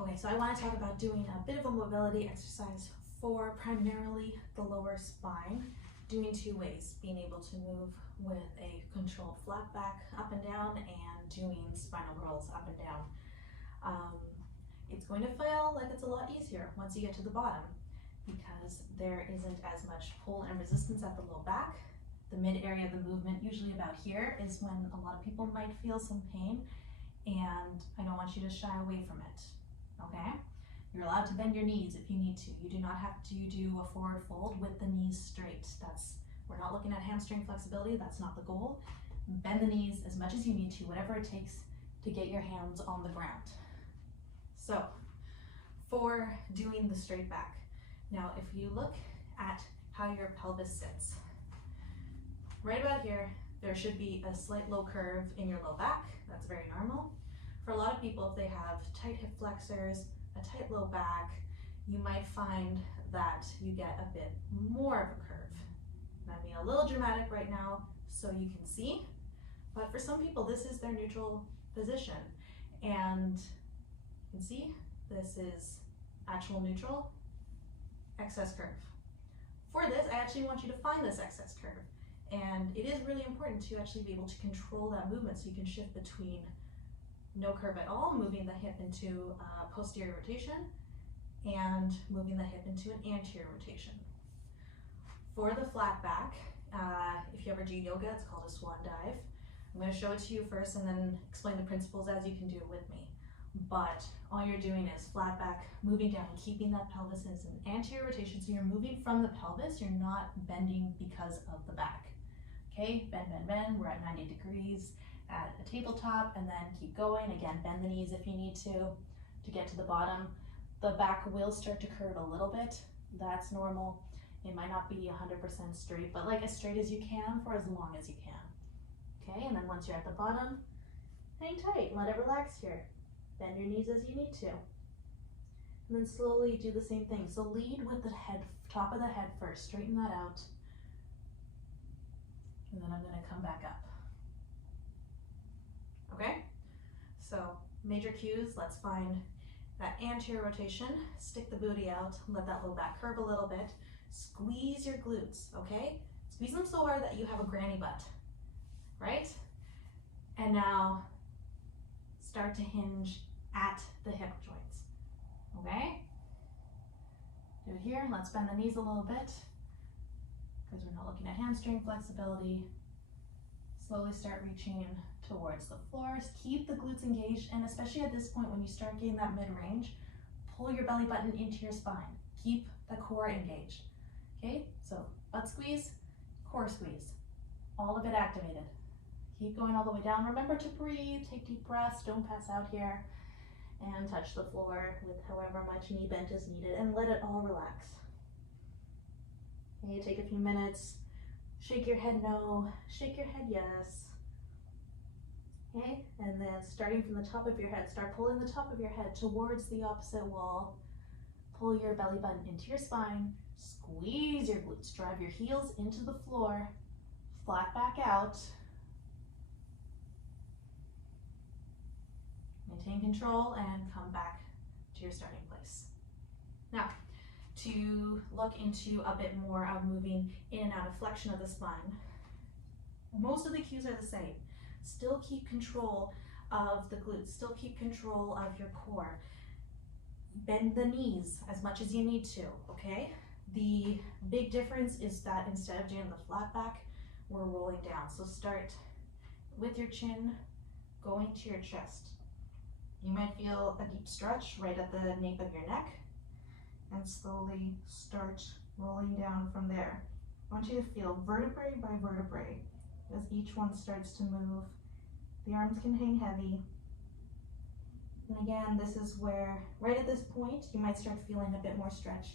Okay, so I want to talk about doing a bit of a mobility exercise for primarily the lower spine, doing two ways, being able to move with a controlled flat back up and down and doing spinal curls up and down. It's going to feel like it's a lot easier once you get to the bottom because there isn't as much pull and resistance at the low back. The mid area of the movement, usually about here, is when a lot of people might feel some pain, and I don't want you to shy away from it, okay? You're allowed to bend your knees if you need to. You do not have to do a forward fold with the knees straight. We're not looking at hamstring flexibility, that's not the goal. Bend the knees as much as you need to, whatever it takes to get your hands on the ground. So, for doing the straight back, now if you look at how your pelvis sits, right about here, there should be a slight low curve in your low back. That's very normal. For a lot of people, if they have tight hip flexors, a tight low back, you might find that you get a bit more of a curve. And I'm being a little dramatic right now so you can see, but for some people, this is their neutral position. And you can see, this is actual neutral, excess curve. For this, I actually want you to find this excess curve. And it is really important to actually be able to control that movement so you can shift between no curve at all, moving the hip into posterior rotation, and moving the hip into an anterior rotation. For the flat back, if you ever do yoga, it's called a swan dive. I'm going to show it to you first and then explain the principles as you can do it with me. But all you're doing is flat back, moving down, keeping that pelvis as an anterior rotation. So you're moving from the pelvis, you're not bending because of the back. Okay, bend, bend, bend. We're at 90 degrees at a tabletop, and then keep going. Again, bend the knees if you need to get to the bottom. The back will start to curve a little bit. That's normal. It might not be 100% straight, but like as straight as you can for as long as you can. Okay, and then once you're at the bottom, hang tight, let it relax here. Bend your knees as you need to. And then slowly do the same thing. So lead with the head, top of the head first, straighten that out. And then I'm going to come back up. Okay? So major cues, let's find that anterior rotation, stick the booty out, let that low back curve a little bit, squeeze your glutes, okay? Squeeze them so hard that you have a granny butt, right? And now start to hinge at the hip joints, okay? Do it here, let's bend the knees a little bit, because we're not looking at hamstring flexibility. Slowly start reaching towards the floor. Keep the glutes engaged, and especially at this point when you start getting that mid-range, pull your belly button into your spine. Keep the core engaged. Okay, so butt squeeze, core squeeze, all of it activated. Keep going all the way down. Remember to breathe, take deep breaths, don't pass out here, and touch the floor with however much knee bend is needed, and let it all relax. Okay, take a few minutes, shake your head no, shake your head yes. Okay, and then starting from the top of your head, start pulling the top of your head towards the opposite wall. Pull your belly button into your spine, squeeze your glutes, drive your heels into the floor, flat back out. Maintain control and come back to your starting place. Now, to look into a bit more of moving in and out of flexion of the spine, most of the cues are the same. Still keep control of the glutes, still keep control of your core. Bend the knees as much as you need to, okay? The big difference is that instead of doing the flat back, we're rolling down. So start with your chin going to your chest. You might feel a deep stretch right at the nape of your neck, and slowly start rolling down from there. I want you to feel vertebrae by vertebrae as each one starts to move. The arms can hang heavy. And again, this is where, right at this point, you might start feeling a bit more stretch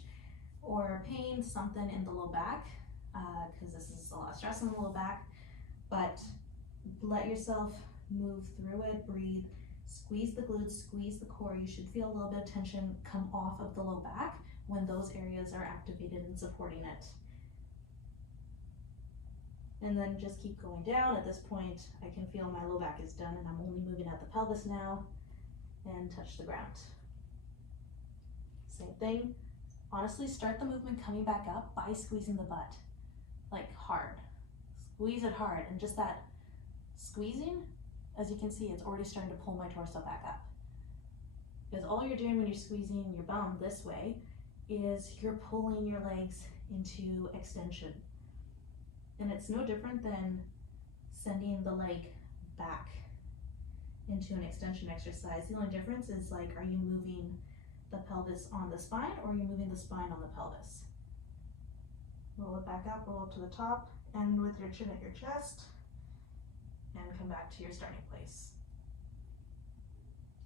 or pain, something in the low back, because this is a lot of stress in the low back. But let yourself move through it, breathe, squeeze the glutes, squeeze the core. You should feel a little bit of tension come off of the low back when those areas are activated and supporting it. And then just keep going down. At this point, I can feel my low back is done and I'm only moving at the pelvis now, and touch the ground. Same thing. Honestly, start the movement coming back up by squeezing the butt, like hard. Squeeze it hard, and just that squeezing, as you can see, it's already starting to pull my torso back up. Because all you're doing when you're squeezing your bum this way is you're pulling your legs into extension. And it's no different than sending the leg back into an extension exercise. The only difference is, like, are you moving the pelvis on the spine, or are you moving the spine on the pelvis? Roll it back up, roll up to the top, end with your chin at your chest, and come back to your starting place.